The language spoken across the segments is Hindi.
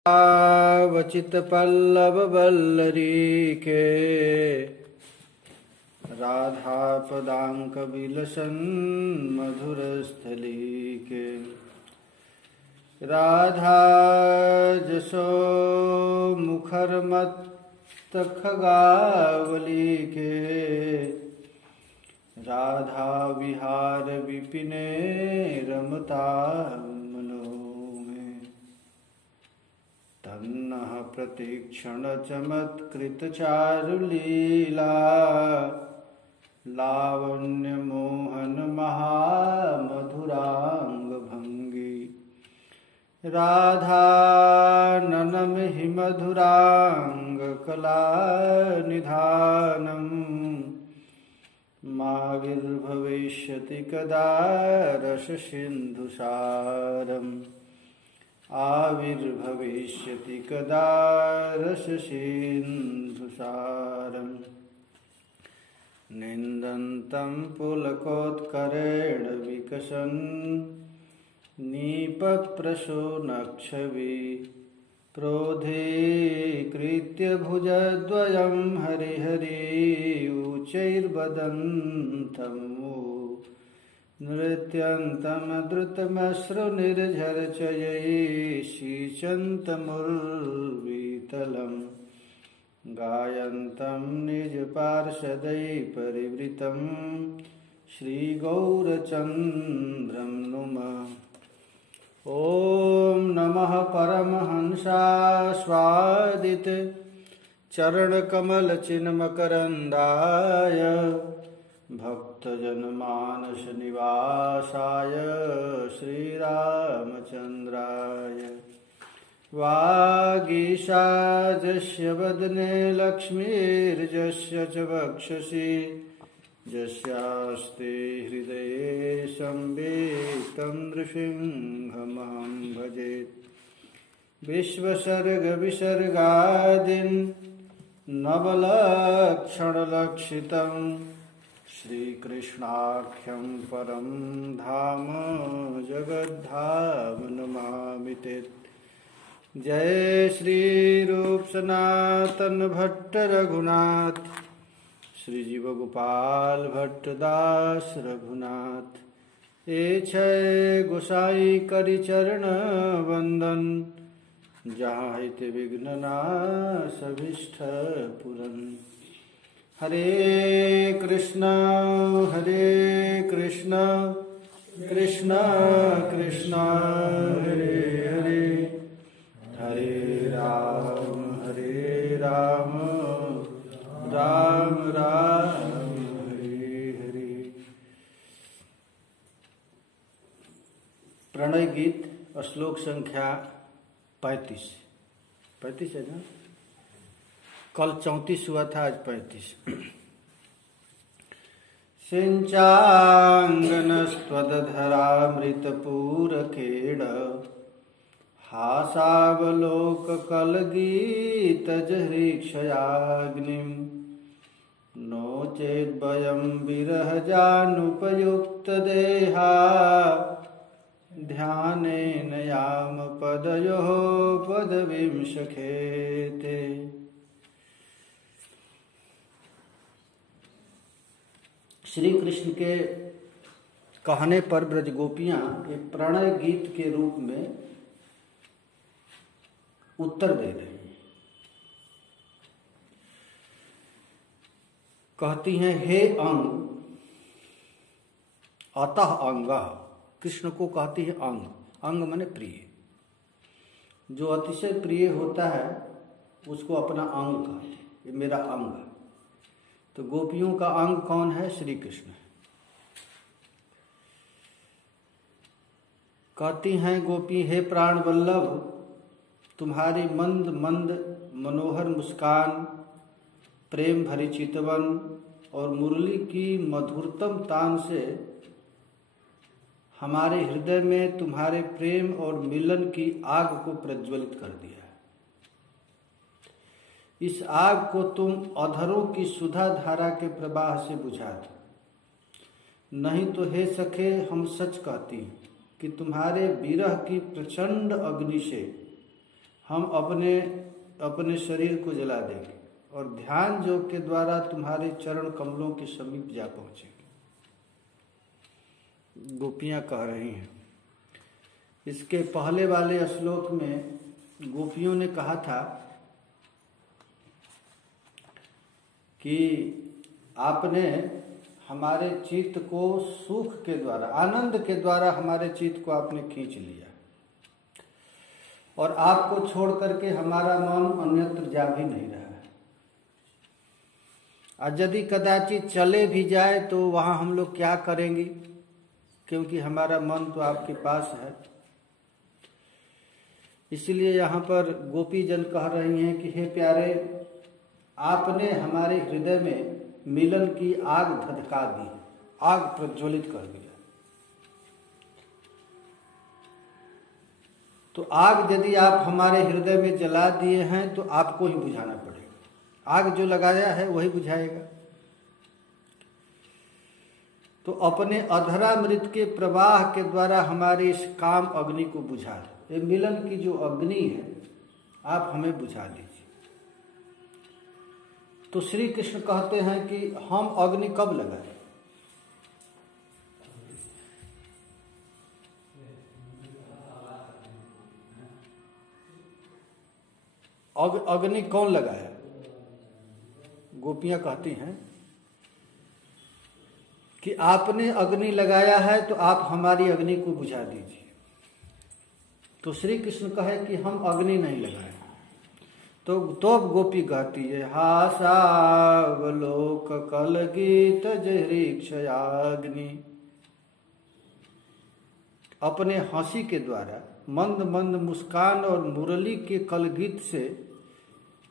वचित पल्लव वल्लरी के राधा पदांक विलसन मधुर स्थली के राधा जसो मुखर मत खगावली के राधा विहार विपिने रमता तन्नः प्रतीक्षण चमत्कृत चारुलीला लावण्य मोहन महामधुरांग भंगी राधा ननम हि मधुरांग कला निधानम माविर्भविष्यति कदा रस सिंधुसारम् आविर्भविष्यति कदा रससिन्धुसारम् निन्दन्तं पुलकोत्करेण विकसन् नीपप्रसूनक्षवि प्रोधीकृत्य भुजद्वयं हरिहरि ऊचैर्वदन्तम् नृत्यन्तमद्रुतमश्रुनिर्झरचयै शीचन्तमुर्वीतलं गायन्तं निजपार्षदै परिवृतं श्रीगौरचन्द्रं नुमः। ॐ नमः परमहंसास्वादित चरणकमलचिन्मकरन्दाय भक्तजनमानस निवासाय श्रीरामचन्द्राय वागीशाजस्य वदने लक्ष्मीर्जस्य च वक्षसि यस्यास्ते हृदये संवित्तं नृसिंहमहं भजे। विश्वसर्गविसर्गादीन् नवलक्षणलक्षितम् श्रीकृष्णाख्यं परं धाम जगद्धाम नमामि ते। जय श्री रूप सनातन भट्ट रघुनाथ श्री जीव गोपाल भट्ट दास रघुनाथ ए छय गोसाई करि चरण वंदन जहाँ हित विघ्न नाश अभीष्ट पूरन। हरे कृष्ण कृष्ण कृष्ण हरे हरे हरे राम राम राम हरे हरे। प्रणय गीत श्लोक संख्या 35 है ना। कल 34 हुआ था, आज 35। सिंचांगनस्त्वदधरामृतपूरकेण हासावलोक कलगीतजहृक्षयाग्निम् नो चेद्वयं विरहजानुपयुक्तदेहा ध्यानेन याम पदयोः पदवीं सखेते। श्री कृष्ण के कहने पर ब्रज गोपियां एक प्रणय गीत के रूप में उत्तर दे रही हैं। कहती हैं, हे अंग, अतः अंग। कृष्ण को कहती है अंग। अंग माने प्रिय। जो अतिशय प्रिय होता है उसको अपना अंग कहते हैं। ये मेरा अंग। तो गोपियों का अंग कौन है? श्री कृष्ण। कहती हैं गोपी, हे प्राण वल्लभ, तुम्हारी मंद मंद मनोहर मुस्कान, प्रेम भरी चितवन और मुरली की मधुरतम तान से हमारे हृदय में तुम्हारे प्रेम और मिलन की आग को प्रज्वलित कर दिया। इस आग को तुम अधरों की सुधा धारा के प्रवाह से बुझा दो। नहीं तो हे सखे, हम सच कहती हैं कि तुम्हारे विरह की प्रचंड अग्नि से हम अपने अपने शरीर को जला देंगे और ध्यान योग के द्वारा तुम्हारे चरण कमलों के समीप जा पहुंचेंगे। गोपियां कह रही हैं। इसके पहले वाले श्लोक में गोपियों ने कहा था कि आपने हमारे चित्त को सुख के द्वारा, आनंद के द्वारा हमारे चित्त को आपने खींच लिया और आपको छोड़ करके हमारा मन अन्यत्र जा भी नहीं रहा है। और यदि कदाचित चले भी जाए तो वहाँ हम लोग क्या करेंगे, क्योंकि हमारा मन तो आपके पास है। इसलिए यहाँ पर गोपी जन कह रही हैं कि हे प्यारे, आपने हमारे हृदय में मिलन की आग धधका दी, आग प्रज्वलित कर दिया। तो आग यदि आप हमारे हृदय में जला दिए हैं तो आपको ही बुझाना पड़ेगा। आग जो लगाया है वही बुझाएगा। तो अपने अधरामृत के प्रवाह के द्वारा हमारे इस काम अग्नि को बुझा दो। ये मिलन की जो अग्नि है आप हमें बुझा दीजिए। तो श्री कृष्ण कहते हैं कि हम अग्नि कब लगाएं? अग्नि कौन लगाया? गोपियां कहती हैं कि आपने अग्नि लगाया है तो आप हमारी अग्नि को बुझा दीजिए। तो श्री कृष्ण कहे कि हम अग्नि नहीं लगाए। तो अब गोपी कहती है, हासावलोक कलगीत जहरीक्षयाग्नि। अपने हंसी के द्वारा, मंद मंद मुस्कान और मुरली के कलगीत से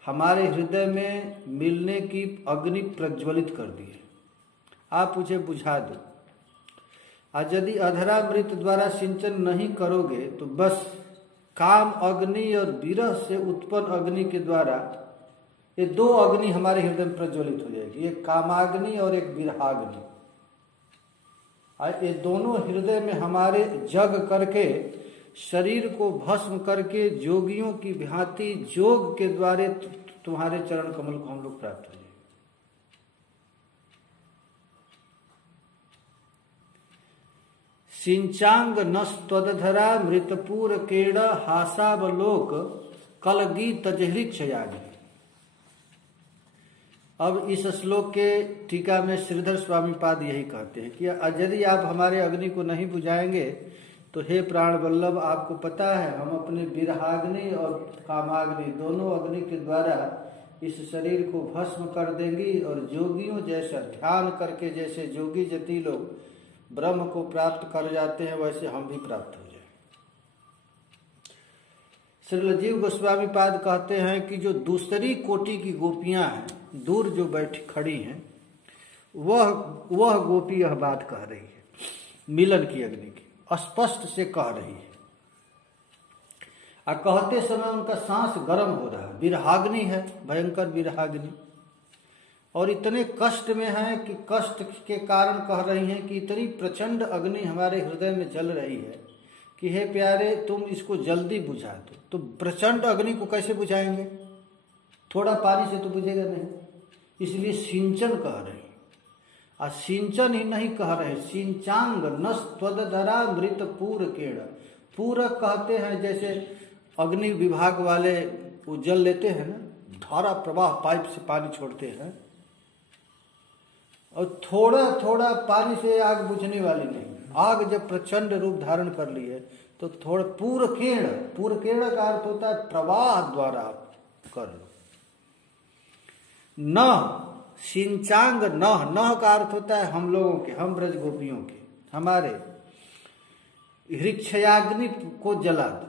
हमारे हृदय में मिलने की अग्नि प्रज्वलित कर दी है। आप उसे बुझा दो। और यदि अधरामृत द्वारा सिंचन नहीं करोगे तो बस काम अग्नि और विरह से उत्पन्न अग्नि के द्वारा ये दो अग्नि हमारे हृदय में प्रज्वलित हो जाएगी, एक कामाग्नि और एक विरहाग्नि। और ये दोनों हृदय में हमारे जग करके शरीर को भस्म करके जोगियों की भांति जोग के द्वारा तुम्हारे चरण कमल को हम लोग प्राप्त हो जाएंगे। सिंचांग नस्त्वधरा मृतपूर केड़ हासावलोक कलगीत जहरीक्षयाग्नि। अब इस श्लोक के टीका में श्रीधर स्वामी पाद यही कहते हैं कि यदि आप हमारे अग्नि को नहीं बुझाएंगे तो हे प्राण वल्लभ, आपको पता है हम अपने विरहाग्नि और कामाग्नि दोनों अग्नि के द्वारा इस शरीर को भस्म कर देंगी और जोगियों जैसा ध्यान करके जैसे जोगी जति लोग ब्रह्म को प्राप्त कर जाते हैं वैसे हम भी प्राप्त हो जाए। श्रील जीव गोस्वामी पाद कहते हैं कि जो दूसरी कोटि की गोपियां हैं, दूर जो बैठी खड़ी हैं, वह गोपी यह बात कह रही है, मिलन की अग्नि की स्पष्ट से कह रही है। और कहते समय उनका सांस गर्म हो रहा है, विरहाग्नि है, भयंकर विरहाग्नि। और इतने कष्ट में है कि कष्ट के कारण कह रही हैं कि इतनी प्रचंड अग्नि हमारे हृदय में जल रही है कि हे प्यारे, तुम इसको जल्दी बुझा दो। तो प्रचंड अग्नि को कैसे बुझाएंगे? थोड़ा पानी से तो बुझेगा नहीं। इसलिए सिंचन कह रहे हैं। और सिंचन ही नहीं कह रहे, सिंचांग नस्त्वधरा मृत पूर केड़। पूरक कहते हैं जैसे अग्नि विभाग वाले वो जल लेते हैं ना, धारा प्रवाह पाइप से पानी छोड़ते हैं, और थोड़ा थोड़ा पानी से आग बुझने वाली नहीं। आग जब प्रचंड रूप धारण कर ली है तो थोड़ा पूरकेण का अर्थ होता है प्रवाह द्वारा कर लो। न सिंचांग न का अर्थ होता है हम लोगों के, हम ब्रज गोपियों के, हमारे हृक्षयाग्नि को जला दो।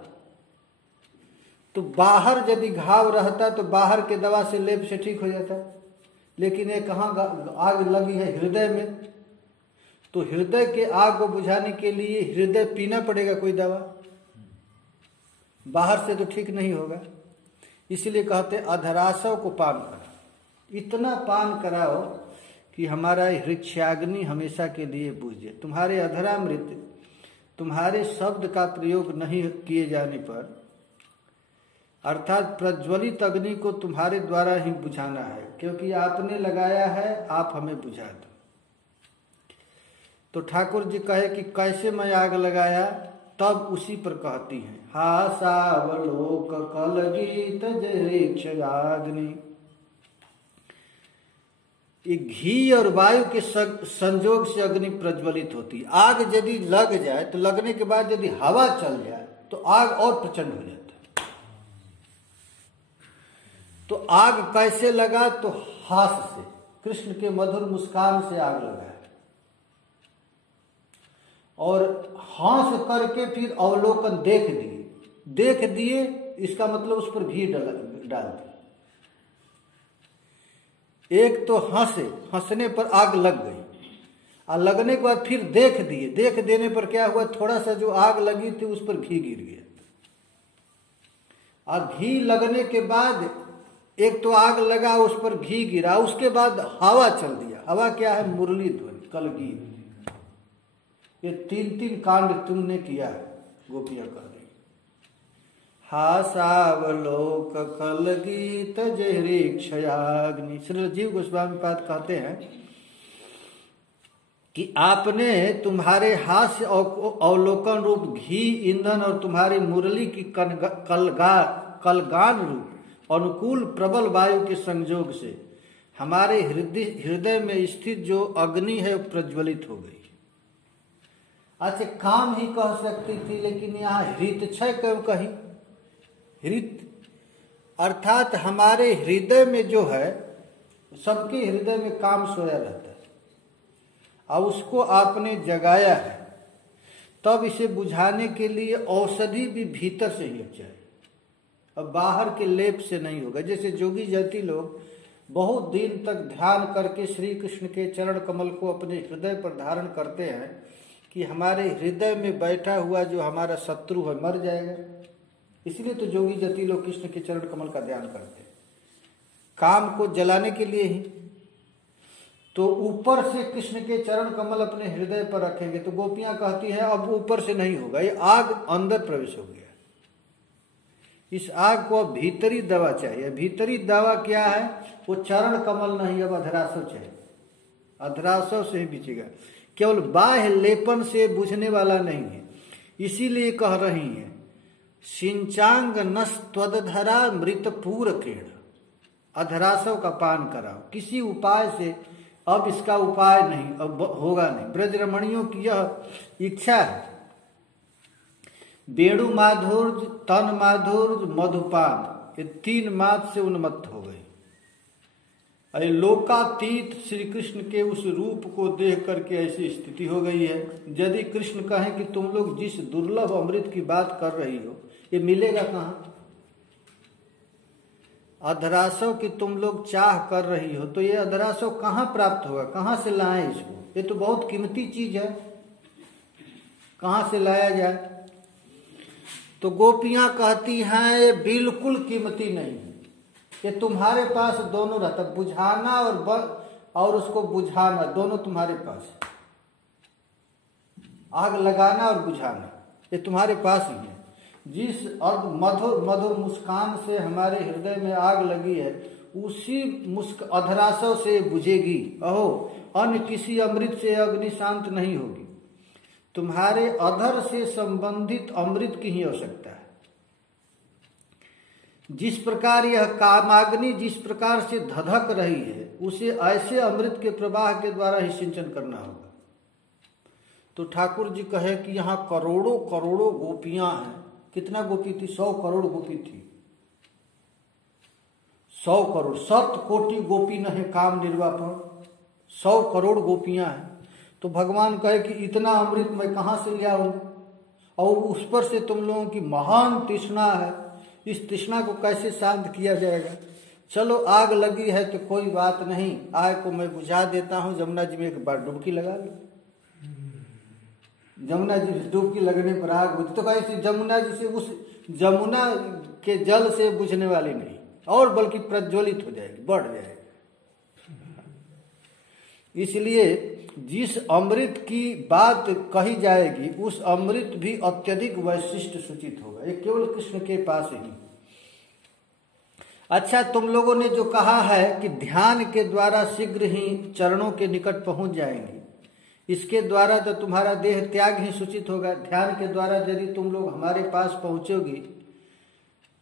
तो बाहर यदि घाव रहता तो बाहर के दवा से लेप से ठीक हो जाता, लेकिन ये कहाँ आग लगी है? हृदय में। तो हृदय के आग को बुझाने के लिए हृदय पीना पड़ेगा कोई दवा, बाहर से तो ठीक नहीं होगा। इसलिए कहते अधरासव को पान करो, इतना पान कराओ कि हमारा हृक्षयाग्नि हमेशा के लिए बुझ जाए। तुम्हारे अधरामृत, तुम्हारे शब्द का प्रयोग नहीं किए जाने पर अर्थात प्रज्वलित अग्नि को तुम्हारे द्वारा ही बुझाना है, क्योंकि आपने लगाया है, आप हमें बुझा दो। तो ठाकुर जी कहे कि कैसे मैं आग लगाया, तब उसी पर कहती हैं, हासावलोक कलगीत जयक्षयाग्नि। ये घी और वायु के संयोग से अग्नि प्रज्वलित होती है। आग यदि लग जाए तो लगने के बाद यदि हवा चल जाए तो आग और प्रचंड हो जाता है। तो आग कैसे लगा, तो हास से, कृष्ण के मधुर मुस्कान से आग लगा है। और हास करके फिर अवलोकन देख दिए, इसका मतलब उस पर घी डाल दिया। एक तो हंसने पर आग लग गई, और लगने के बाद फिर देख देने पर क्या हुआ, थोड़ा सा जो आग लगी थी उस पर घी गिर गया। और घी लगने के बाद एक तो आग लगा, उस पर घी गिरा, उसके बाद हवा चल दिया। हवा क्या है, मुरली ध्वनि, कलगीत। ये 3 कांड तुमने किया है, गोपियां कह रही। हासावलोक कलगीत जयक्षयाग्नि। श्री जीव गोस्वामी पाद कहते हैं कि आपने तुम्हारे हास्य अवलोकन रूप घी ईंधन और तुम्हारी मुरली की कलगान रूप अनुकूल प्रबल वायु के संयोग से हमारे हृदय में स्थित जो अग्नि है प्रज्वलित हो गई। अच्छा, काम ही कह सकती थी, लेकिन यहाँ हृतक्षय क्यों कही? हृत अर्थात हमारे हृदय में जो है, सबके हृदय में काम सोया रहता है, और उसको आपने जगाया है। तब इसे बुझाने के लिए औषधि भी भीतर से ही चाहिए, अब बाहर के लेप से नहीं होगा। जैसे जोगी जाति लोग बहुत दिन तक ध्यान करके श्री कृष्ण के चरण कमल को अपने हृदय पर धारण करते हैं कि हमारे हृदय में बैठा हुआ जो हमारा शत्रु है मर जाएगा। इसलिए तो जोगी जति लोग कृष्ण के चरण कमल का ध्यान करते हैं, काम को जलाने के लिए ही। तो ऊपर से कृष्ण के चरण कमल अपने हृदय पर रखेंगे। तो गोपियां कहती हैं अब ऊपर से नहीं होगा, ये आग अंदर प्रवेश हो गया। इस आग को अब भीतरी दवा चाहिए। भीतरी दवा क्या है, वो चरण कमल नहीं, अब अधरासव चाहिए। अधरासव से ही बिचेगा, केवल बाह्य लेपन से बुझने वाला नहीं है। इसीलिए कह रही है, सिंचांग नस्त्वधरा मृतपूर केण। अधरासव का पान कराओ किसी उपाय से। अब इसका उपाय नहीं, अब होगा नहीं। ब्रजरमणियों की यह इच्छा है। वेणु माधुर्य, तन माधुर्य, मधुपान, ये 3 माद से उन्मत्त हो गए। अरे लोकातीत श्री कृष्ण के उस रूप को देख करके ऐसी स्थिति हो गई है। यदि कृष्ण कहें कि तुम लोग जिस दुर्लभ अमृत की बात कर रही हो, ये मिलेगा कहाँ? अधरासव की तुम लोग चाह कर रही हो, तो ये अधरासव कहाँ प्राप्त होगा? कहाँ से लाएं इसको? ये तो बहुत कीमती चीज है, कहाँ से लाया जाए? तो गोपियां कहती हैं ये बिल्कुल कीमती नहीं है, ये तुम्हारे पास दोनों रहता, बुझाना और उसको बुझाना दोनों तुम्हारे पास है। आग लगाना और बुझाना ये तुम्हारे पास ही है। जिस मधुर मधुर मुस्कान से हमारे हृदय में आग लगी है, उसी अधरासव से बुझेगी। अहो, अन्य किसी अमृत से अग्नि शांत नहीं होगी। तुम्हारे अधर से संबंधित अमृत की ही आवश्यकता है। जिस प्रकार यह कामाग्नि जिस प्रकार से धधक रही है, उसे ऐसे अमृत के प्रवाह के द्वारा ही सिंचन करना होगा। तो ठाकुर जी कहे कि यहाँ करोड़ों करोड़ों गोपियां हैं। कितना गोपी थी? 100 करोड़ गोपी थी। 100 करोड़, 7 कोटि गोपी न है काम निर्वापन। 100 करोड़ गोपियां हैं। तो भगवान कहे कि इतना अमृत मैं कहाँ से ले आऊं? और उस पर से तुम लोगों की महान तृष्णा है, इस तृष्णा को कैसे शांत किया जाएगा? चलो आग लगी है तो कोई बात नहीं, आग को मैं बुझा देता हूँ। जमुना जी में एक बार डुबकी लगा लो। जमुना जी डुबकी लगने पर आग बुझ, तो कैसे जमुना जी से, उस जमुना के जल से बुझने वाली नहीं, और बल्कि प्रज्वलित हो जाएगी, बढ़ जाएगी। इसलिए जिस अमृत की बात कही जाएगी, उस अमृत भी अत्यधिक वैशिष्ट सूचित होगा। ये केवल कृष्ण के पास ही। अच्छा, तुम लोगों ने जो कहा है कि ध्यान के द्वारा शीघ्र ही चरणों के निकट पहुंच जाएंगे, इसके द्वारा तो तुम्हारा देह त्याग ही सूचित होगा। ध्यान के द्वारा यदि तुम लोग हमारे पास पहुंचोगी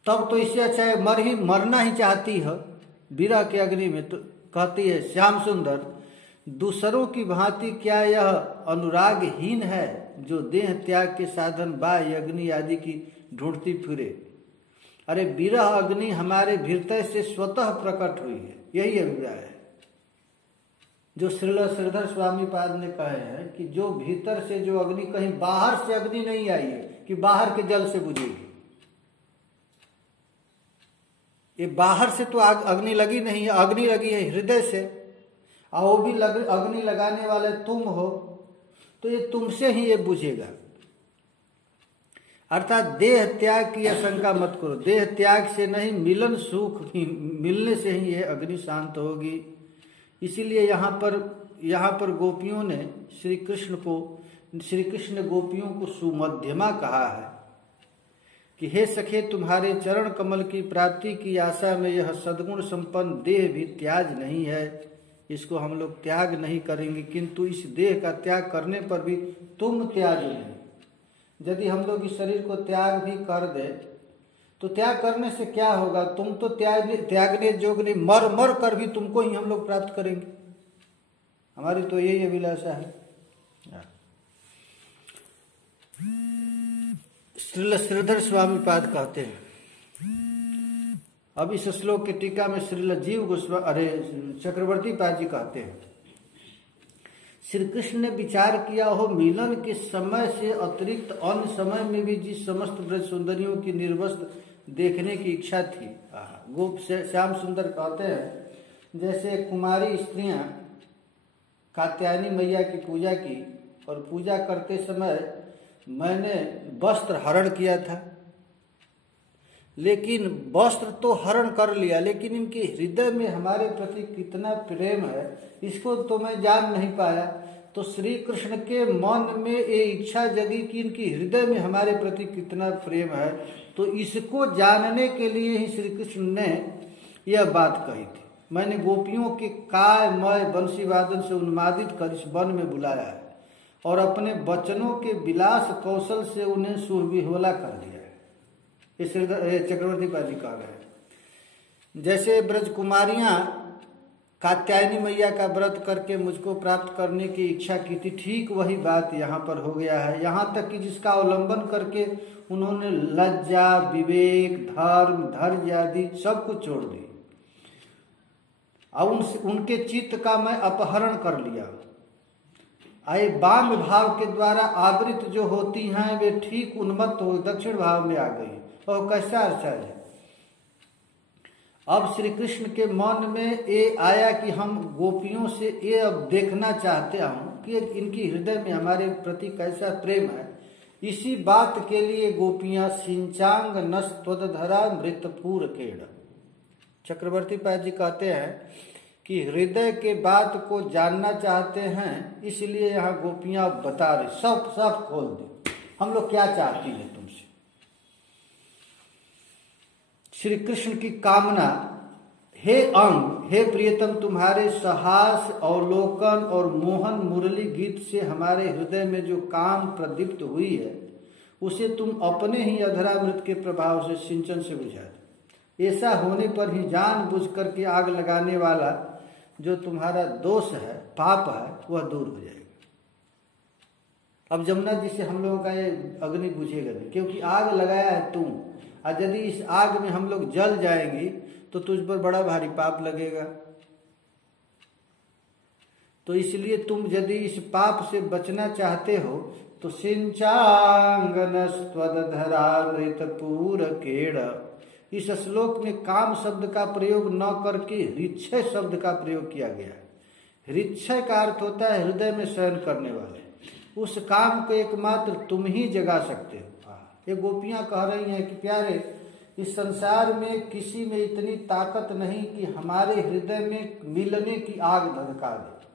तब तो इससे अच्छा है मरना ही चाहती है विरह के अग्नि में। तो कहती है श्याम सुंदर, दूसरों की भांति क्या यह अनुरागहीन है जो देह त्याग के साधन बाह्य अग्नि आदि की ढूंढती फिरे। अरे विरह अग्नि हमारे भीतर से स्वतः प्रकट हुई है, यही अभिप्राय है जो श्रीधर स्वामी पाद ने कहे हैं कि जो भीतर से जो अग्नि, कहीं बाहर से अग्नि नहीं आई है कि बाहर के जल से बुझेगी। ये बाहर से तो अग्नि लगी नहीं है, अग्नि लगी है हृदय से, और वो भी अग्नि लगाने वाले तुम हो, तो ये तुमसे ही ये बुझेगा। अर्थात देह त्याग की आशंका मत करो, देह त्याग से नहीं मिलन सुख मिलने से ही यह अग्नि शांत होगी। इसीलिए यहाँ पर गोपियों ने श्री कृष्ण गोपियों को सुमध्यमा कहा है कि हे सखे, तुम्हारे चरण कमल की प्राप्ति की आशा में यह सद्गुण संपन्न देह भी त्याज नहीं है, इसको हम लोग त्याग नहीं करेंगे, किंतु इस देह का त्याग करने पर भी तुम त्याज नहीं। यदि हम लोग इस शरीर को त्याग भी कर दे तो त्याग करने से क्या होगा? तुम तो त्यागने जोग नहीं, मर कर भी तुमको ही हम लोग प्राप्त करेंगे। हमारी तो यही अभिलाषा है। श्रीधर स्वामी पाद कहते हैं, अब इस श्लोक की टीका में चक्रवर्ती पाद जी कहते हैं, श्री कृष्ण ने विचार किया हो मिलन के समय से अतिरिक्त अन्य समय में भी जिस समस्त ब्रज सुंदरियों की निर्वस्त्र देखने की इच्छा थी। गोप श्याम सुंदर कहते हैं जैसे कुमारी स्त्रियां कात्यायनी मैया की पूजा की और पूजा करते समय मैंने वस्त्र हरण किया था, लेकिन वस्त्र तो हरण कर लिया, लेकिन इनके हृदय में हमारे प्रति कितना प्रेम है इसको तो मैं जान नहीं पाया। तो श्री कृष्ण के मन में ये इच्छा जगी कि इनकी हृदय में हमारे प्रति कितना प्रेम है, तो इसको जानने के लिए ही श्री कृष्ण ने यह बात कही थी। मैंने गोपियों के काय मय बंसी वादन से उन्मादित कर इस वन में बुलाया है और अपने वचनों के विलास कौशल से उन्हें सुविह्वला कर दिया है। ये चक्रवर्ती पाद जी कह रहे हैं, जैसे ब्रज कुमारियां कात्यायनी मैया का व्रत करके मुझको प्राप्त करने की इच्छा की थी, ठीक वही बात यहाँ पर हो गया है। यहाँ तक कि जिसका अवलंबन करके उन्होंने लज्जा, विवेक, धर्म, धैर्य आदि सब कुछ छोड़ दी और उनके चित्त का मैं अपहरण कर लिया। आए वाम भाव के द्वारा आवृत जो होती हैं वे ठीक उन्मत्त हो दक्षिण भाव में आ गई। और कैसा आश्चर्य है! अब श्री कृष्ण के मन में ये आया कि हम गोपियों से ये अब देखना चाहते हूँ कि इनकी हृदय में हमारे प्रति कैसा प्रेम है। इसी बात के लिए गोपियां सिंचांग नस्त्वधरा मृतपूर केड़। चक्रवर्ती पाद जी कहते हैं कि हृदय के बात को जानना चाहते हैं, इसलिए यहाँ गोपियां बता रही, सब खोल दे, हम लोग क्या चाहती है तुमसे। श्री कृष्ण की कामना, हे अंग, हे प्रियतम, तुम्हारे सहास, अवलोकन और मोहन मुरली गीत से हमारे हृदय में जो काम प्रदीप्त हुई है उसे तुम अपने ही अधरामृत के प्रभाव से सिंचन से बुझा दो। ऐसा होने पर ही जान बुझ करके आग लगाने वाला जो तुम्हारा दोष है, पाप है, वह दूर हो जाएगा। अब जमुना जी से हम लोगों का ये अग्नि बुझेगा नहीं, क्योंकि आग लगाया है तुम, और यदि इस आग में हम लोग जल जाएंगे तो तुझ पर बड़ा भारी पाप लगेगा। तो इसलिए तुम यदि इस पाप से बचना चाहते हो तो सिंचांगन स्वधरावृत पूर केड़। इस श्लोक में काम शब्द का प्रयोग न करके हृच्छय शब्द का प्रयोग किया गया है। हृच्छय का अर्थ होता है हृदय में शयन करने वाले। उस काम को एकमात्र तुम ही जगा सकते हो। ये गोपियां कह रही हैं कि प्यारे, इस संसार में किसी में इतनी ताकत नहीं कि हमारे हृदय में मिलने की आग धधका दे।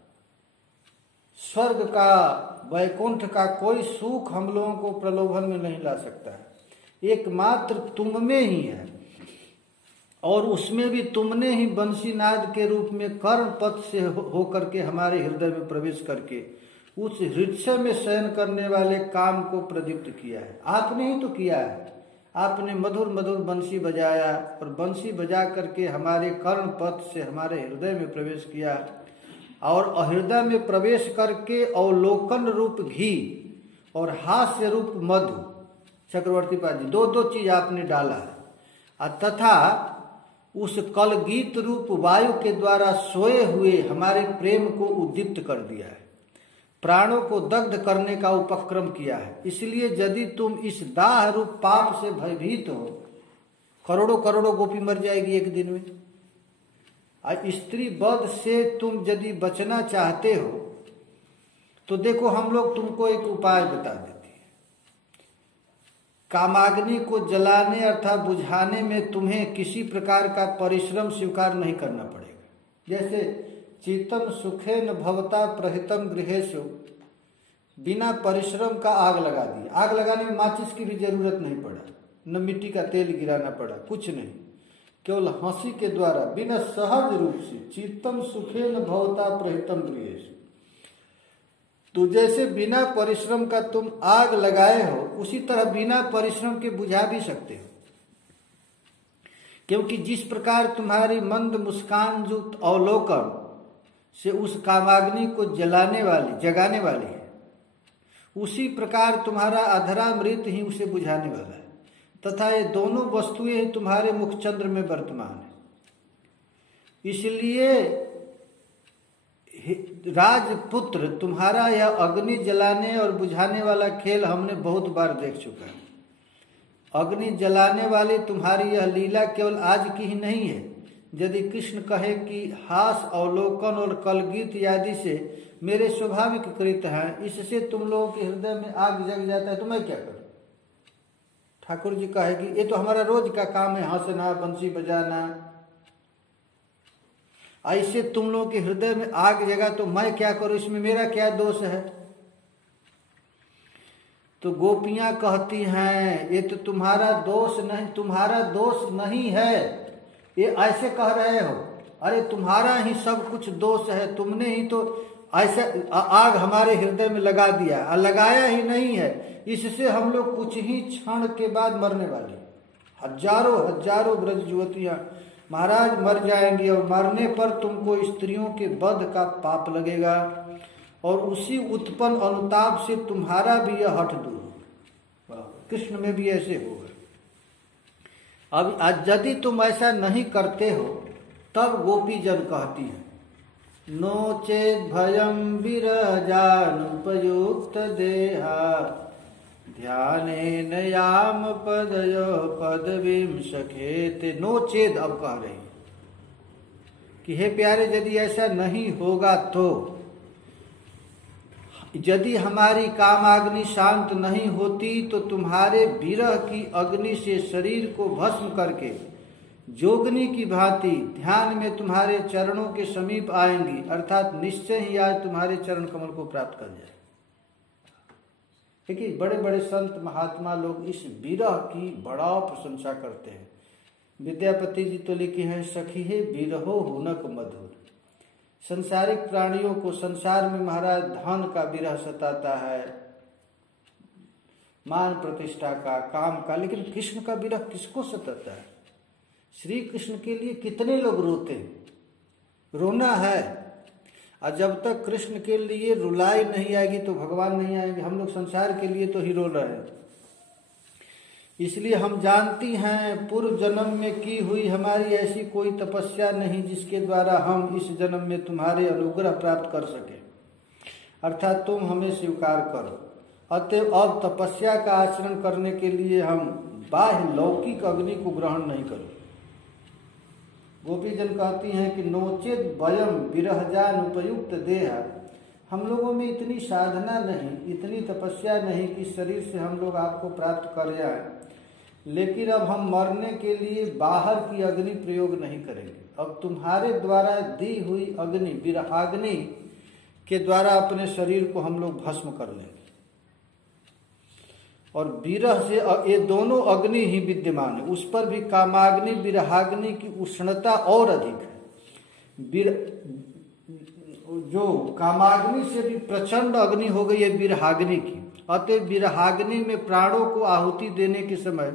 स्वर्ग का, वैकुंठ का कोई सुख हम लोगों को प्रलोभन में नहीं ला सकता है, एकमात्र तुम में ही है। और उसमें भी तुमने ही बंसीनाद के रूप में कर्ण पथ से होकर के हमारे हृदय में प्रवेश करके उस हृदय में शयन करने वाले काम को प्रदीप्त किया है। आपने ही तो किया है। आपने मधुर मधुर बंसी बजाया और बंसी बजा करके हमारे कर्ण पथ से हमारे हृदय में प्रवेश किया, और हृदय में प्रवेश करके अवलोकन रूप घी और हास्य रूप मधु, चक्रवर्ती पाद जी, दो चीज आपने डाला है, तथा उस कलगीत रूप वायु के द्वारा सोए हुए हमारे प्रेम को उद्दीप्त कर दिया है, प्राणों को दग्ध करने का उपक्रम किया है। इसलिए यदि तुम इस दाह रूप पाप से भयभीत हो, करोड़ों करोड़ों गोपी मर जाएगी एक दिन में, और स्त्री वध से तुम यदि बचना चाहते हो तो देखो हम लोग तुमको एक उपाय बता देते हैं। कामाग्नि को जलाने अर्थात बुझाने में तुम्हें किसी प्रकार का परिश्रम स्वीकार नहीं करना पड़ेगा। जैसे चित्तम सुखेन भवता प्रहितम गृहेषु, बिना परिश्रम का आग लगा दी। आग लगाने में माचिस की भी जरूरत नहीं पड़ा, न मिट्टी का तेल गिराना पड़ा, कुछ नहीं, केवल हंसी के द्वारा बिना सहज रूप से चित्तम सुखेन भवता प्रहितम गृहेषु। तो जैसे बिना परिश्रम का तुम आग लगाए हो, उसी तरह बिना परिश्रम के बुझा भी सकते हो, क्योंकि जिस प्रकार तुम्हारी मंद मुस्कान युक्त अवलोकन से उस कामाग्नि को जगाने वाली है, उसी प्रकार तुम्हारा अधरामृत ही उसे बुझाने वाला है, तथा ये दोनों वस्तुएं ही तुम्हारे मुखचंद्र में वर्तमान है। इसलिए राजपुत्र, तुम्हारा यह अग्नि जलाने और बुझाने वाला खेल हमने बहुत बार देख चुका है। अग्नि जलाने वाली तुम्हारी यह लीला केवल आज की ही नहीं है। यदि कृष्ण कहे कि हास अवलोकन और कलगीत आदि से मेरे स्वाभाविक कृत हैं, इससे तुम लोगों के हृदय में आग जग जाता है, तो मैं क्या करूं? ठाकुर जी कहे कि ये तो हमारा रोज का काम है, हंसना, बंसी बजाना, ऐसे तुम लोगों के हृदय में आग जगा तो मैं क्या करूं, इसमें मेरा क्या दोष है? तो गोपियां कहती हैं ये तो तुम्हारा दोष नहीं है, ये ऐसे कह रहे हो, अरे तुम्हारा ही सब कुछ दोष है, तुमने ही तो ऐसे आग हमारे हृदय में लगा दिया, और लगाया ही नहीं है, इससे हम लोग कुछ ही क्षण के बाद मरने वाले। हजारों ब्रज युवतियां महाराज मर जाएंगी, और मरने पर तुमको स्त्रियों के वध का पाप लगेगा, और उसी उत्पन्न अनुताप से तुम्हारा भी यह हठ दूर। कृष्ण में भी ऐसे होगा। अब यदि तुम ऐसा नहीं करते हो, तब गोपी जन कहती है, नो चेत भयम विरजानुपयुक्त देहा ध्यानेन याम पदयो पदवीम सखेते। नो चेत, अब कह रही कि हे प्यारे, यदि ऐसा नहीं होगा तो, यदि हमारी कामाग्नि शांत नहीं होती तो तुम्हारे विरह की अग्नि से शरीर को भस्म करके जोगनी की भांति ध्यान में तुम्हारे चरणों के समीप आएंगी, अर्थात निश्चय ही आज तुम्हारे चरण कमल को प्राप्त कर जाए। देखिए, बड़े बड़े संत महात्मा लोग इस विरह की बड़ा प्रशंसा करते हैं। विद्यापति जी तो लिखे हैं, सखी है विरहो हुनक मधुर। संसारिक प्राणियों को संसार में महाराज धन का विरह सताता है, मान प्रतिष्ठा का, काम का, लेकिन कृष्ण का विरह किसको सताता है? श्री कृष्ण के लिए कितने लोग रोते हैं, रोना है। और जब तक कृष्ण के लिए रुलाई नहीं आएगी तो भगवान नहीं आएंगे। हम लोग संसार के लिए तो ही रो रहे हैं। इसलिए हम जानती हैं पूर्व जन्म में की हुई हमारी ऐसी कोई तपस्या नहीं जिसके द्वारा हम इस जन्म में तुम्हारे अनुग्रह प्राप्त कर सके, अर्थात तुम हमें स्वीकार करो। अतएव अब तपस्या का आचरण करने के लिए हम बाह्य लौकिक अग्नि को ग्रहण नहीं करो। गोपी जन कहती हैं कि नोचेत वयम विरहजान उपयुक्त देह, हम लोगों में इतनी साधना नहीं, इतनी तपस्या नहीं कि शरीर से हम लोग आपको प्राप्त कर जाए, लेकिन अब हम मरने के लिए बाहर की अग्नि प्रयोग नहीं करेंगे। अब तुम्हारे द्वारा दी हुई अग्नि, विरहाग्नि के द्वारा अपने शरीर को हम लोग भस्म कर लेंगे। और विरह से ये दोनों अग्नि ही विद्यमान है। उस पर भी कामाग्नि विरहाग्नि की उष्णता और अधिक है। जो कामाग्नि से भी प्रचंड अग्नि हो गई है विरहाग्नि की। अतः विरहाग्नि में प्राणों को आहुति देने के समय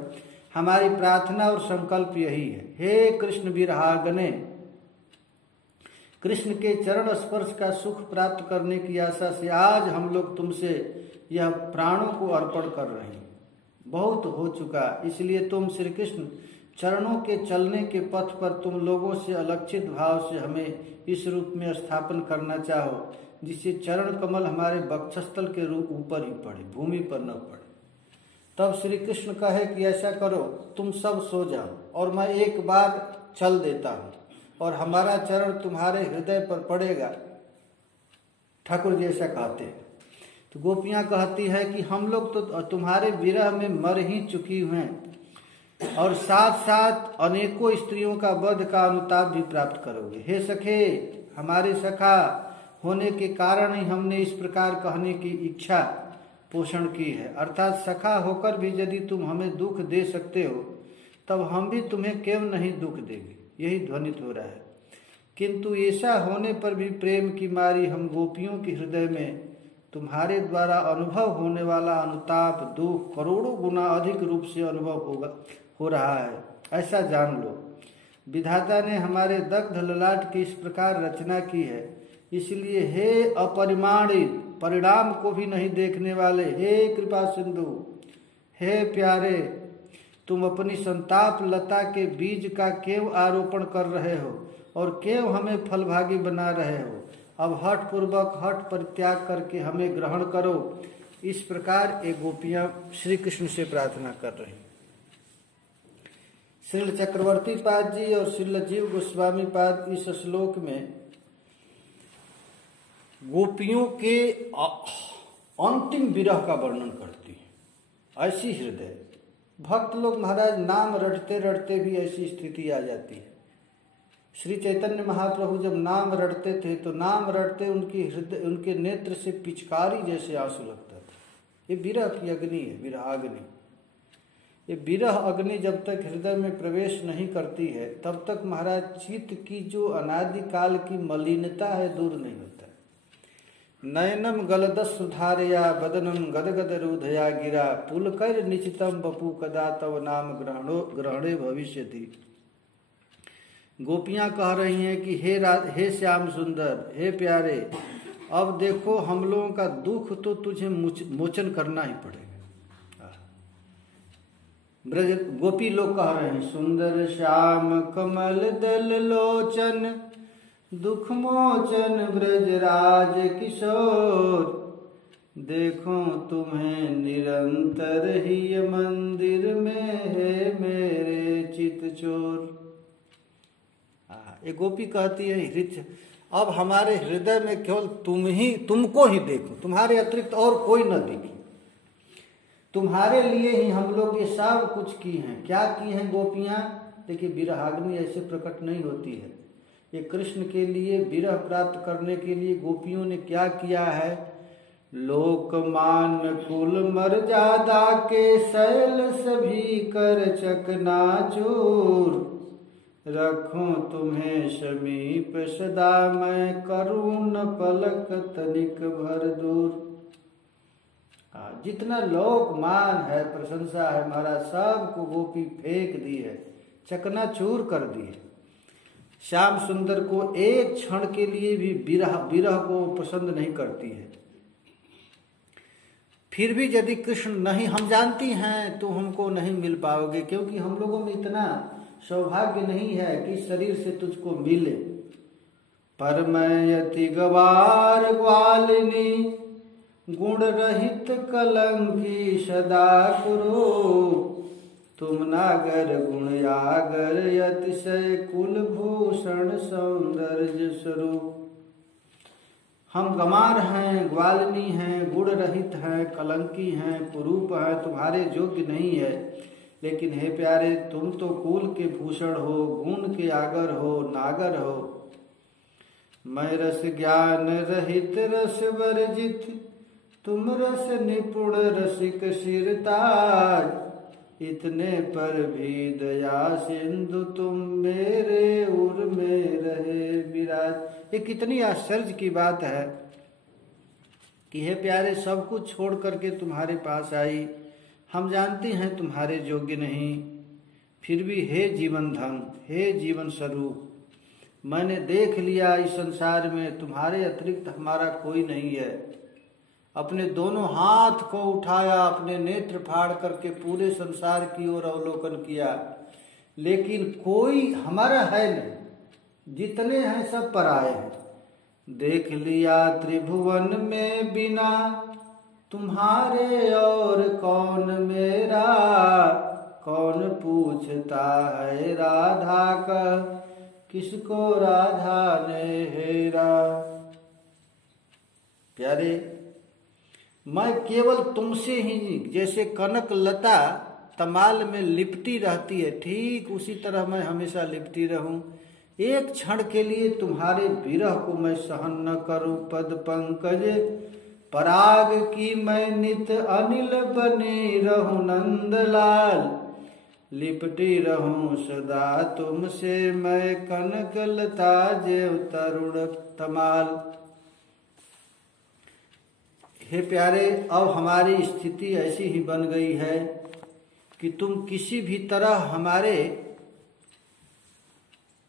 हमारी प्रार्थना और संकल्प यही है, हे कृष्ण विरहाग्ने, कृष्ण के चरण स्पर्श का सुख प्राप्त करने की आशा से आज हम लोग तुमसे यह प्राणों को अर्पण कर रहे हैं। बहुत हो चुका, इसलिए तुम श्री कृष्ण चरणों के चलने के पथ पर तुम लोगों से अलक्षित भाव से हमें इस रूप में स्थापन करना चाहो जिससे चरण कमल हमारे वक्षस्थल के रूप ऊपर ही पड़े, भूमि पर न पड़े। तब श्री कृष्ण कहे कि ऐसा करो, तुम सब सो जाओ और मैं एक बार चल देता हूँ और हमारा चरण तुम्हारे हृदय पर पड़ेगा। ठाकुर जी ऐसा कहते हैं। तो गोपियां कहती है कि हम लोग तो तुम्हारे विरह में मर ही चुकी हैं और साथ साथ अनेकों स्त्रियों का वध का अनुताप भी प्राप्त करोगे। हे सखे, हमारे सखा होने के कारण ही हमने इस प्रकार कहने की इच्छा पोषण की है। अर्थात सखा होकर भी यदि तुम हमें दुख दे सकते हो तब हम भी तुम्हें क्यों नहीं दुख देंगे, यही ध्वनित हो रहा है। किंतु ऐसा होने पर भी प्रेम की मारी हम गोपियों के हृदय में तुम्हारे द्वारा अनुभव होने वाला अनुताप दुख करोड़ों गुना अधिक रूप से अनुभव हो रहा है, ऐसा जान लो। विधाता ने हमारे दग्ध ललाट की इस प्रकार रचना की है, इसलिए हे अपरिमाणित, परिणाम को भी नहीं देखने वाले, हे कृपा सिंधु, हे प्यारे, तुम अपनी संताप लता के बीज का क्यों आरोपण कर रहे हो और क्यों हमें फलभागी बना रहे हो। अब हठ पूर्वक हठ परित्याग करके हमें ग्रहण करो। इस प्रकार ये गोपियां श्री कृष्ण से प्रार्थना कर रही। श्रील चक्रवर्ती पाद जी और श्रील जीव गोस्वामी पाद इस श्लोक में गोपियों के अंतिम विरह का वर्णन करती है। ऐसी हृदय भक्त लोग महाराज नाम रटते रटते भी ऐसी स्थिति आ जाती है। श्री चैतन्य महाप्रभु जब नाम रटते थे तो नाम रटते उनकी हृदय, उनके नेत्र से पिचकारी जैसे आंसू लगता था। ये विरह की अग्नि है, विरहाग्नि। ये विरह अग्नि जब तक हृदय में प्रवेश नहीं करती है तब तक महाराज चित्त की जो अनादिकाल की मलिनता है दूर नहीं होता। नयनम गलदस सुधारया बदनम गदगद रुधया गिरा पुलकर निचितम बपू कदा तव नाम ग्रहणे भविष्यति। गोपियां कह रही हैं कि हे श्याम सुंदर, हे प्यारे, अब देखो हम लोगों का दुख तो तुझे मोचन करना ही पड़ेगा। ब्रज गोपी लोग कह रहे हैं, सुंदर श्याम कमल दल लोचन दुख मोचन ब्रजराज किशोर, देखो तुम्हें निरंतर ही मंदिर में है मेरे चित चोर। एक गोपी कहती है, हृदय अब हमारे हृदय में केवल तुमको ही देखो, तुम्हारे अतिरिक्त और कोई न दिखे। तुम्हारे लिए ही हम लोग ये सब कुछ की हैं। क्या की हैं गोपियां? देखिए, विरहाग्नि ऐसे प्रकट नहीं होती है। ये कृष्ण के लिए विरह प्राप्त करने के लिए गोपियों ने क्या किया है? लोकमान कुल मर्यादा के शैल सभी कर चकनाचूर, रखूं तुम्हें समीप सदा मैं करूं न पलक तनिक भर दूर। जितना लोक मान है, प्रशंसा है, महाराज सबको गोपी फेंक दी है, चकनाचूर कर दी है। श्याम सुंदर को एक क्षण के लिए भी विरह को पसंद नहीं करती है। फिर भी यदि कृष्ण नहीं, हम जानती हैं तो हमको नहीं मिल पाओगे, क्योंकि हम लोगों में इतना सौभाग्य नहीं है कि शरीर से तुझको मिले। पर मैं अति गवार ग्वालिनी, गुण रहित कलंकी सदा कुरु, तुम नागर गुण यागर अतिशय कुलभूषण सौंदर्य स्वरूप। हम गंवार हैं, ग्वालिनी हैं, गुण रहित हैं, कलंकी हैं, कुरूप हैं, तुम्हारे योग्य नहीं है। लेकिन हे प्यारे, तुम तो कुल के भूषण हो, गुण के आगर हो, नागर हो। मैं रस ज्ञान रहित रस वर्जित, तुम रस निपुण रसिक सिरताज, इतने पर भी दया सिंधु तुम मेरे उर में रहे विराज। ये कितनी आश्चर्य की बात है कि हे प्यारे, सब कुछ छोड़ करके तुम्हारे पास आई। हम जानते हैं तुम्हारे योग्य नहीं, फिर भी हे जीवन धन, हे जीवन स्वरूप, मैंने देख लिया इस संसार में तुम्हारे अतिरिक्त हमारा कोई नहीं है। अपने दोनों हाथ को उठाया, अपने नेत्र फाड़ करके पूरे संसार की ओर अवलोकन किया, लेकिन कोई हमारा है नहीं, जितने हैं सब पराये हैं। देख लिया त्रिभुवन में बिना तुम्हारे और कौन मेरा, कौन पूछता है राधा का, किसको राधा ने हेरा। प्यारे, मैं केवल तुमसे ही, जैसे कनक लता तमाल में लिपटी रहती है, ठीक उसी तरह मैं हमेशा लिपटी रहूं। एक क्षण के लिए तुम्हारे विरह को मैं सहन न करूं। पद पंकज पराग की मैं नित अनिल बनी रहूं नंदलाल, लिपटी रहूं सदा तुमसे मैं कनक लता जेव तरुण तमाल। हे प्यारे, अब हमारी स्थिति ऐसी ही बन गई है कि तुम किसी भी तरह हमारे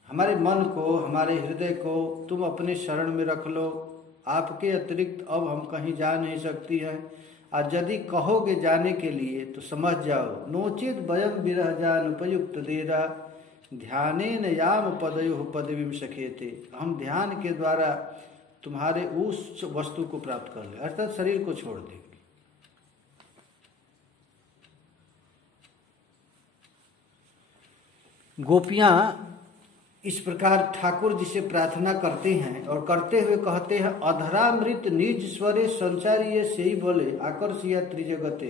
मन को, हमारे हृदय को तुम अपने शरण में रख लो। आपके अतिरिक्त अब हम कहीं जा नहीं सकती हैं, और यदि कहोगे जाने के लिए तो समझ जाओ, नोचित वयम विरह जान उपयुक्त देरा, ध्यानेन याम पदयो पदवीम सखेते। हम ध्यान के द्वारा तुम्हारे उस वस्तु को प्राप्त कर ले, अर्थात शरीर को छोड़ देंगे। गोपियां इस प्रकार ठाकुर जी से प्रार्थना करते हैं और करते हुए कहते हैं, अधरामृत निज स्वरे संचारिये सेई बोले आकर्षिया त्रिजगते,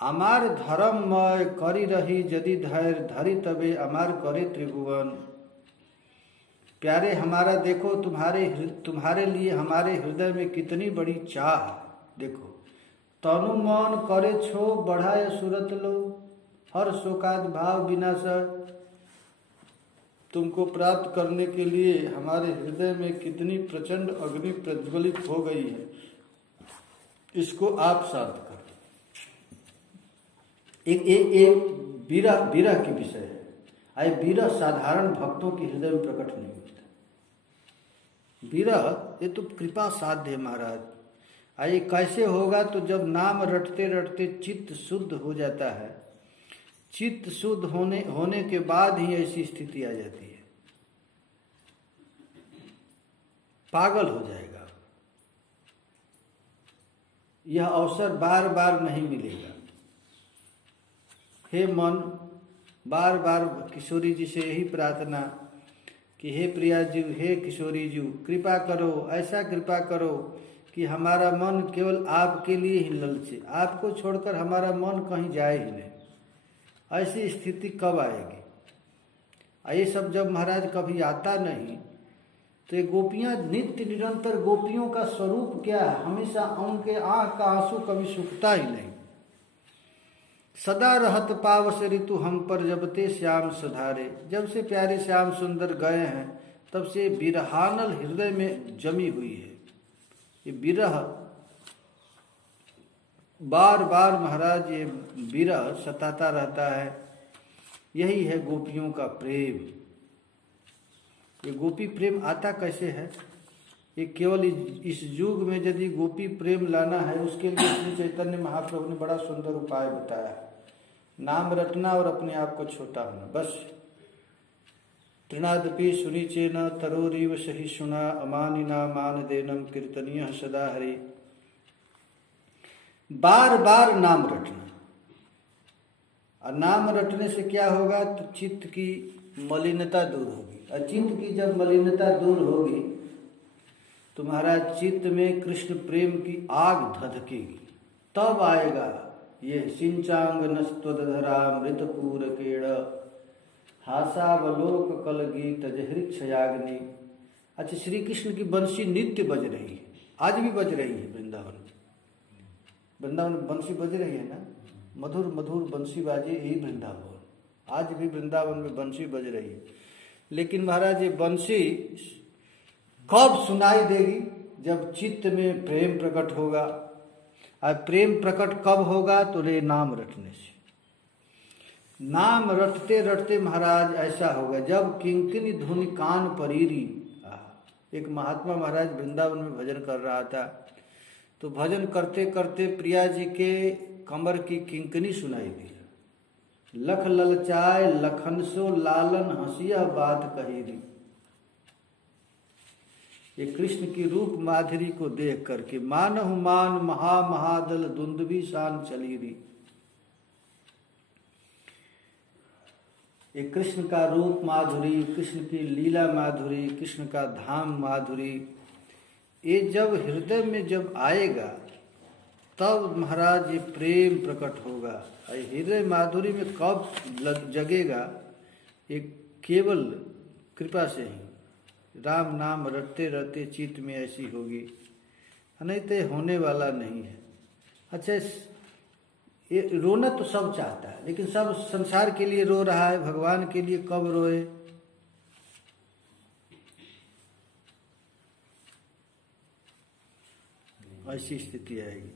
अमार धर्ममय करी रही यदि धैर्य धरी तबे अमार करे त्रिभुवन। प्यारे, हमारा देखो, तुम्हारे लिए हमारे हृदय में कितनी बड़ी चाह। देखो, तनु मन करे छो बढ़ाए सुरत लो, हर शोकाद भाव विनाश। तुमको प्राप्त करने के लिए हमारे हृदय में कितनी प्रचंड अग्नि प्रज्वलित हो गई है, इसको आप शांत कर। एक विरह की विषय है। आए विरह साधारण भक्तों के हृदय में प्रकट नहीं होता। विरह ये तो कृपा साध्य है महाराज। आइए कैसे होगा? तो जब नाम रटते रटते चित्त शुद्ध हो जाता है। चित्त शुद्ध होने के बाद ही ऐसी स्थिति आ जाती है, पागल हो जाएगा। यह अवसर बार बार नहीं मिलेगा। हे मन, बार बार किशोरी जी से यही प्रार्थना कि हे प्रिया जी, हे किशोरी जी, कृपा करो, ऐसा कृपा करो कि हमारा मन केवल आपके लिए ही ललचे, आपको छोड़कर हमारा मन कहीं जाए ही नहीं। ऐसी स्थिति कब आएगी? ये सब जब महाराज कभी आता नहीं तो ये गोपियां नित्य निरंतर, गोपियों का स्वरूप क्या है? हमेशा उनके आंख का आंसू कभी सूखता ही नहीं। सदा रहत पावस ऋतु हम पर जबते श्याम सुधारे। जब से प्यारे श्याम सुंदर गए हैं तब से विरहानल हृदय में जमी हुई है। ये विरह बार बार महाराज, ये विरह सताता रहता है। यही है गोपियों का प्रेम। ये गोपी प्रेम आता कैसे है? ये केवल इस युग में यदि गोपी प्रेम लाना है, उसके लिए श्री चैतन्य महाप्रभु ने बड़ा सुंदर उपाय बताया। नाम रटना और अपने आप को छोटा होना, बस। तृणादपि सुनिचेन तरोरीव सहिष्णुना अमानिना मान देनम कीर्तनीय सदा हरि। बार बार नाम रटना, और नाम रटने से क्या होगा? तो चित्त की मलिनता दूर होगी, और चित्त की जब मलिनता दूर होगी तो महाराज चित्त में कृष्ण प्रेम की आग धधकेगी। तब आएगा ये सिंचांग नस्त्वधरा मृतपूर केड़ हासावलोक कल गीत जहृक्षयाग्नि। अच्छा, श्री कृष्ण की बंसी नित्य बज रही है, आज भी बज रही है वृंदावन में। वृंदावन में बंसी बज रही है ना, मधुर मधुर बंसी बाजे यही वृंदावन। आज भी वृंदावन में बंसी बज रही है। लेकिन महाराज ये बंसी कब सुनाई देगी? जब चित्त में प्रेम प्रकट होगा। और प्रेम प्रकट कब होगा? तो रे नाम रटने से। नाम रटते रटते महाराज ऐसा होगा जब किंकिनी धुनि कान परीरी। एक महात्मा महाराज वृंदावन में भजन कर रहा था, तो भजन करते करते प्रिया जी के कमर की किंकिनी सुनाई दी। लख ललचाए लखन सो लालन हंसिया बात कहीरी। ये कृष्ण की रूप माधुरी को देख करके मानहु मान महा महादल दुंदवी शान चली री। ये कृष्ण का रूप माधुरी, कृष्ण की लीला माधुरी, कृष्ण का धाम माधुरी, ये जब हृदय में जब आएगा तब महाराज ये प्रेम प्रकट होगा। हृदय माधुरी में कब जगेगा? ये केवल कृपा से ही। राम नाम रटते रटते चित्त में ऐसी होगी, नहीं तो होने वाला नहीं है। अच्छा, ये रोना तो सब चाहता है, लेकिन सब संसार के लिए रो रहा है, भगवान के लिए कब रोए? ऐसी स्थिति आएगी।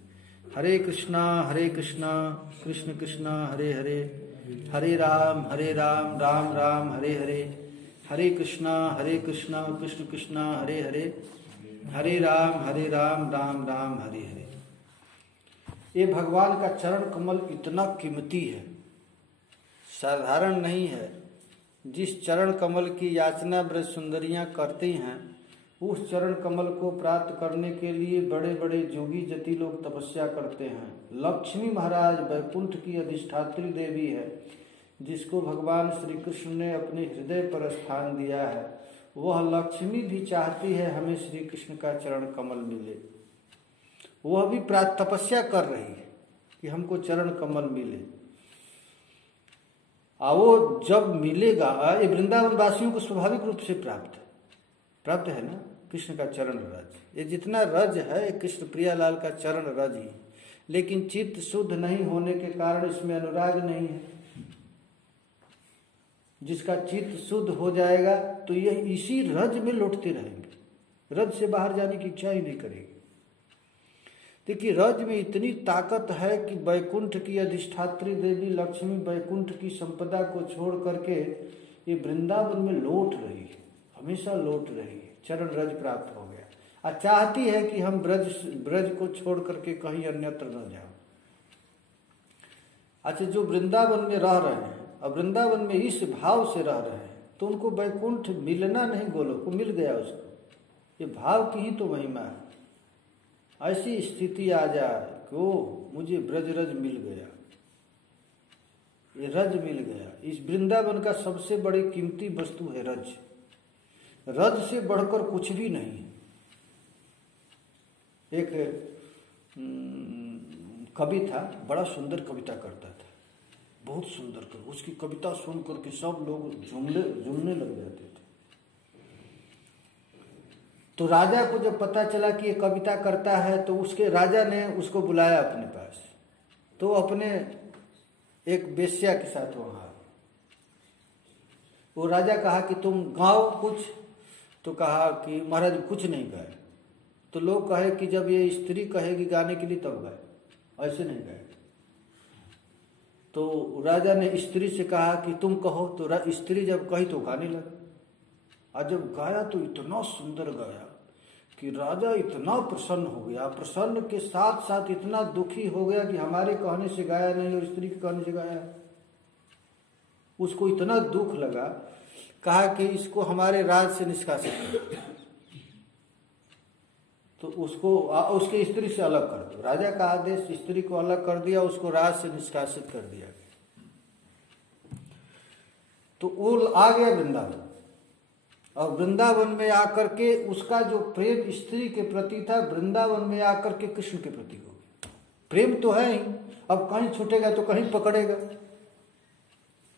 हरे कृष्णा कृष्ण कृष्णा हरे हरे, हरे राम राम राम हरे हरे, हरे कृष्णा कृष्ण कृष्णा हरे हरे, हरे राम राम राम हरे हरे। ये भगवान का चरण कमल इतना कीमती है, साधारण नहीं है। जिस चरण कमल की याचना ब्रज सुंदरियां करती हैं, उस चरण कमल को प्राप्त करने के लिए बड़े बड़े जोगी जति लोग तपस्या करते हैं। लक्ष्मी महाराज वैकुंठ की अधिष्ठात्री देवी है, जिसको भगवान श्री कृष्ण ने अपने हृदय पर स्थान दिया है। वह लक्ष्मी भी चाहती है हमें श्री कृष्ण का चरण कमल मिले। वह भी तपस्या कर रही है कि हमको चरण कमल मिले। वो जब मिलेगा, ये वृंदावन वासियों को स्वाभाविक रूप से प्राप्त है ना कृष्ण का चरण रज। ये जितना रज है कृष्ण प्रियालाल का चरण रज ही, लेकिन चित्त शुद्ध नहीं होने के कारण इसमें अनुराग नहीं है। जिसका चित्त शुद्ध हो जाएगा तो यह इसी रज में लौटते रहेंगे, रज से बाहर जाने की इच्छा ही नहीं करेगी। देखिए, रज में इतनी ताकत है कि वैकुंठ की अधिष्ठात्री देवी लक्ष्मी वैकुंठ की संपदा को छोड़ करके ये वृंदावन में लौट रही है, हमेशा लौट रही है। चरण रज प्राप्त हो गया और चाहती है कि हम ब्रज को छोड़ करके कहीं अन्यत्र न जाओ। अच्छा, जो वृंदावन में रह रहे हैं और वृंदावन में इस भाव से रह रहे हैं, तो उनको वैकुंठ मिलना नहीं, गोलोक को मिल गया उसको। ये भाव की ही तो महिमा है। ऐसी स्थिति आ जाए कि ओ मुझे ब्रज रज मिल गया, ये रज मिल गया। इस वृंदावन का सबसे बड़ी कीमती वस्तु है रज। रज से बढ़कर कुछ भी नहीं है। एक कवि था, बड़ा सुंदर कविता करता था, बहुत सुंदर कवि। उसकी कविता सुन करके सब लोग झूमने लग जाते थे। तो राजा को जब पता चला कि ये कविता करता है, तो उसके राजा ने उसको बुलाया अपने पास। तो अपने एक वेश्या के साथ वहां, वो राजा कहा कि तुम गाओ कुछ। तो कहा कि महाराज कुछ नहीं गाए। तो लोग कहे कि जब ये स्त्री कहेगी गाने के लिए तब गाए, ऐसे नहीं गाए। तो राजा ने स्त्री से कहा कि तुम कहो। तो स्त्री जब कही तो गाने लगी। और जब गाया तो इतना सुंदर गाया कि राजा इतना प्रसन्न हो गया। प्रसन्न के साथ साथ इतना दुखी हो गया कि हमारे कहने से गाया नहीं और स्त्री के कहने से गाया। उसको इतना दुख लगा, कहा कि इसको हमारे राज से निष्कासित कर। तो उसके स्त्री से अलग कर दो। राजा का आदेश, स्त्री को अलग कर दिया, उसको राज से निष्कासित कर दिया। तो वो आ गया वृंदावन, और वृंदावन में आकर के उसका जो प्रेम स्त्री के प्रति था, वृंदावन में आकर के कृष्ण के प्रति हो गया। प्रेम तो है ही, अब कहीं छूटेगा तो कहीं पकड़ेगा।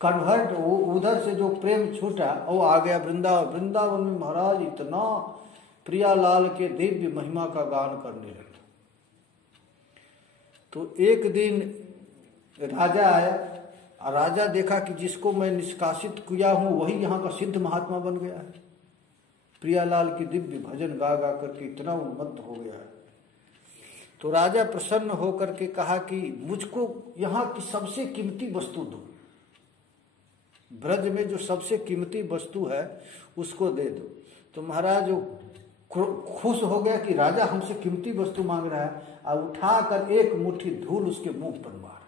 कन्वर्ट उधर से जो प्रेम छूटा वो आ गया वृंदावन। वृंदावन में महाराज इतना प्रियालाल के दिव्य महिमा का गान करने लगा। तो एक दिन राजा आया और राजा देखा कि जिसको मैं निष्कासित किया हूं वही यहाँ का सिद्ध महात्मा बन गया है। प्रियालाल की दिव्य भजन गा गा करके इतना उन्मत्त हो गया है। तो राजा प्रसन्न होकर के कहा कि मुझको यहाँ की सबसे कीमती वस्तु दो, ब्रज में जो सबसे कीमती वस्तु है उसको दे दो। तो महाराज खुश हो गया कि राजा हमसे कीमती वस्तु मांग रहा है, और उठाकर एक मुट्ठी धूल उसके मुंह पर मार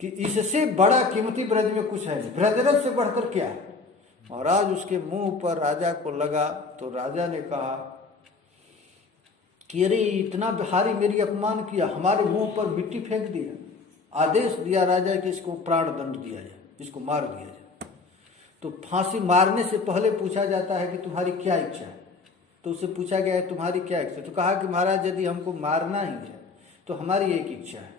कि इससे बड़ा कीमती ब्रज में कुछ है नहीं, ब्रजरज से बढ़कर क्या है। महाराज उसके मुंह पर राजा को लगा। तो राजा ने कहा कि अरे इतना भारी मेरी अपमान किया, हमारे मुंह पर मिट्टी फेंक दिया। आदेश दिया राजा कि इसको प्राण दंड दिया जाए, इसको मार दिया जाए। तो फांसी मारने से पहले पूछा जाता है कि तुम्हारी क्या इच्छा है। तो उससे पूछा गया है तुम्हारी क्या इच्छा है। तो कहा कि महाराज यदि हमको मारना ही है तो हमारी एक इच्छा है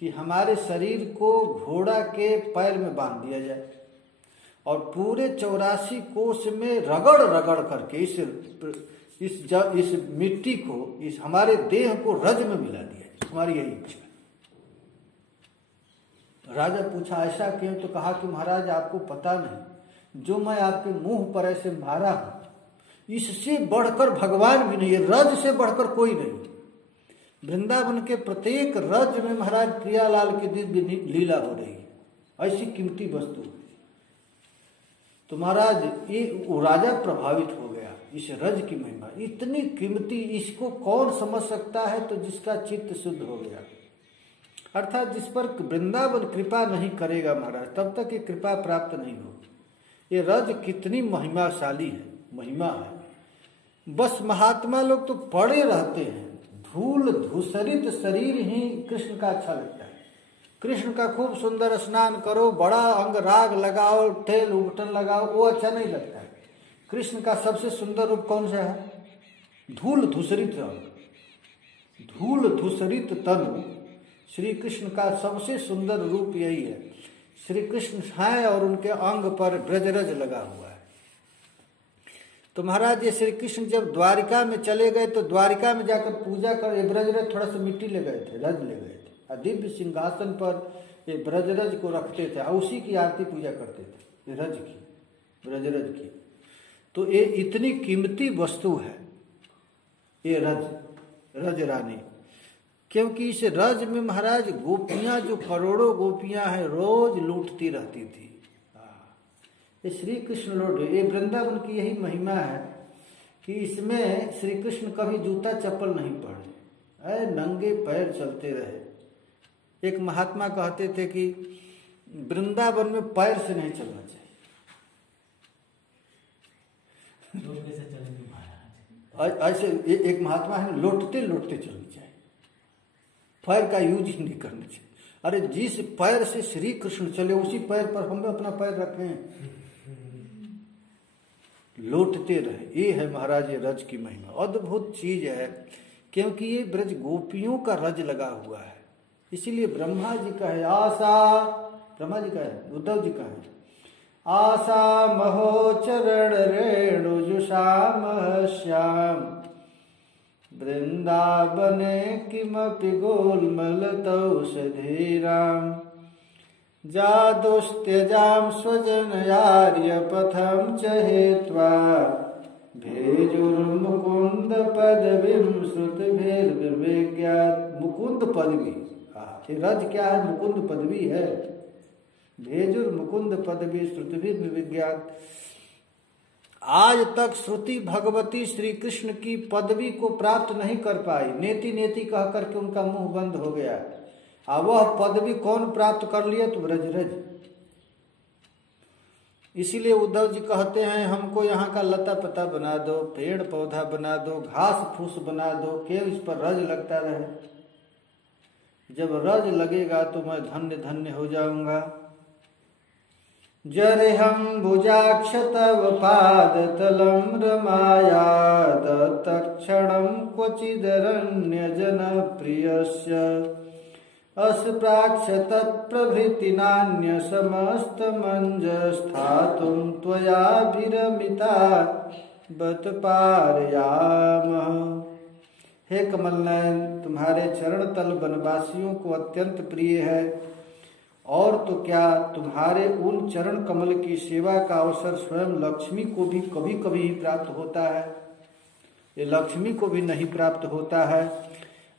कि हमारे शरीर को घोड़ा के पैर में बांध दिया जाए और पूरे 84 कोस में रगड़ रगड़ करके इस मिट्टी को, इस हमारे देह को रज में मिला दिया। हमारी यही इच्छा है। राजा पूछा ऐसा क्यों। तो कहा कि महाराज आपको पता नहीं, जो मैं आपके मुंह पर ऐसे मारा हूं इससे बढ़कर भगवान भी नहीं है, रज से बढ़कर कोई नहीं। वृंदावन के प्रत्येक रज में महाराज प्रियालाल की दिव्य लीला हो रही है, ऐसी कीमती वस्तु। तो महाराज ये राजा प्रभावित हो गया इस रज की महिमा, इतनी कीमती, इसको कौन समझ सकता है। तो जिसका चित्त शुद्ध हो गया, अर्थात जिस पर वृंदावन कृपा नहीं करेगा महाराज, तब तक ये कृपा प्राप्त नहीं होगी। ये रज कितनी महिमाशाली है, महिमा है। बस महात्मा लोग तो पड़े रहते हैं, धूल धूसरित शरीर ही कृष्ण का अच्छा लगता है। कृष्ण का खूब सुंदर स्नान करो, बड़ा अंग राग लगाओ, तेल उबटन लगाओ, वो अच्छा नहीं लगता है। कृष्ण का सबसे सुंदर रूप कौन सा है? धूल धूसरित अंग, धूल धूसरित तनु। श्री कृष्ण का सबसे सुंदर रूप यही है। श्री कृष्ण हैं और उनके अंग पर ब्रजरज लगा हुआ है। तो महाराज ये श्री कृष्ण जब द्वारिका में चले गए तो द्वारिका में जाकर पूजा कर ब्रजरज थोड़ा सा मिट्टी ले गए थे, रज ले गए थे, और दिव्य सिंहासन पर ये ब्रजरज को रखते थे और उसी की आरती पूजा करते थे, रज की, ब्रजरज की। तो ये इतनी कीमती वस्तु है ये रज रानी, क्योंकि इस रज में महाराज गोपियां, जो करोड़ों गोपियां हैं, रोज लूटती रहती थी। ये श्री कृष्ण लौट, ये वृंदावन की यही महिमा है कि इसमें श्री कृष्ण कभी जूता चप्पल नहीं पहने, नंगे पैर चलते रहे। एक महात्मा कहते थे कि वृंदावन में पैर से नहीं चलना चाहिए। ऐसे एक महात्मा है, लोटते लोटते चलना चाहिए, पैर का यूज ही नहीं करना चाहिए। अरे जिस पैर से श्री कृष्ण चले उसी पैर पर हम अपना पैर रखें, लौटते रहे। ये है महाराज ये रज की महिमा, अद्भुत चीज है। क्योंकि ये ब्रज गोपियों का रज लगा हुआ है, इसीलिए ब्रह्मा जी का है आशा, ब्रह्मा जी का है, उद्धव जी का है आशा महो चरण रेणु जुषाम श्याम वृंदावने किमपि गोलमलतौषधीराम जादुस्त्यजाम स्वजनयार्य पथम च हेत्वा भेजुर्मुकुंद पदवीं श्रुतिभिर्विज्ञात। मुकुंद पदवी, ये रज क्या है? मुकुंद पदवी है। भेजुर्मुकुंद पदवी श्रुतिभिर्विज्ञात। आज तक श्रुति भगवती श्री कृष्ण की पदवी को प्राप्त नहीं कर पाई, नेति नेति कह करके उनका मुंह बंद हो गया। अब वह पदवी कौन प्राप्त कर लिया? तो ब्रजरज। इसीलिए उद्धव जी कहते हैं हमको यहाँ का लता पता बना दो, पेड़ पौधा बना दो, घास फूस बना दो, केवल इस पर रज लगता रहे। जब रज लगेगा तो मैं धन्य धन्य हो जाऊंगा। जरिहं भुजाक्ष तव पादतलं रमाया तत्क्षणं क्वचिदरण्यजनप्रियस्य अस्प्राक्ष तत्प्रभृति नान्य समस्तमञ्जस्थातुं त्वयाभिरमिता बत पारयामः। हे कमल नयन, तुम्हारे चरण तल वनवासियों को अत्यंत प्रिय है, और तो क्या तुम्हारे उन चरण कमल की सेवा का अवसर स्वयं लक्ष्मी को भी कभी कभी ही प्राप्त होता है। ये लक्ष्मी को भी नहीं प्राप्त होता है।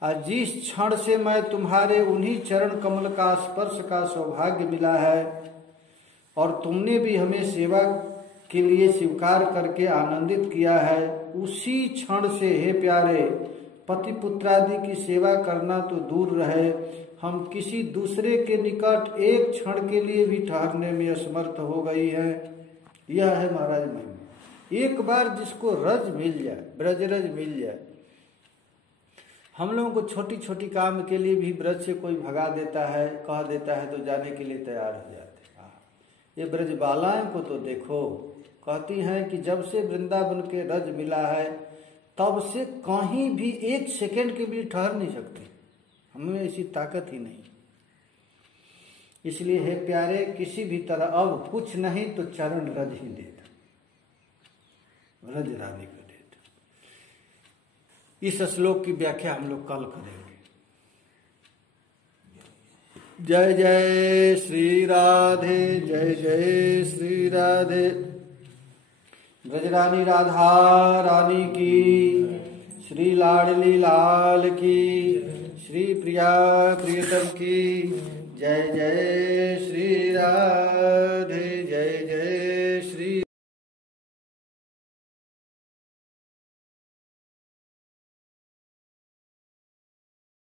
आज जिस क्षण से मैं तुम्हारे उन्हीं चरण कमल का स्पर्श का सौभाग्य मिला है और तुमने भी हमें सेवा के लिए स्वीकार करके आनंदित किया है, उसी क्षण से हे प्यारे, पति पुत्रादि की सेवा करना तो दूर रहे, हम किसी दूसरे के निकट एक क्षण के लिए भी ठहरने में असमर्थ हो गई है। यह है महाराज महिमा। एक बार जिसको रज मिल जाए, ब्रज रज मिल जाए, हम लोगों को छोटी छोटी काम के लिए भी ब्रज से कोई भगा देता है, कह देता है तो जाने के लिए तैयार हो जाते हैं। ये ब्रज बालाएं को तो देखो, कहती हैं कि जब से वृंदावन के रज मिला है तब से कहीं भी एक सेकंड के भी ठहर नहीं सकते, हमें ऐसी ताकत ही नहीं। इसलिए हे प्यारे, किसी भी तरह अब कुछ नहीं तो चरण रज ही दे दो, रज रानी को दे दो। इस श्लोक की व्याख्या हम लोग कल करेंगे। जय जय श्री राधे, जय जय श्री राधे। ब्रजरानी राधा रानी की, श्री लाडली लाल की, श्री प्रिया प्रियतम की, जय जय श्री राधे।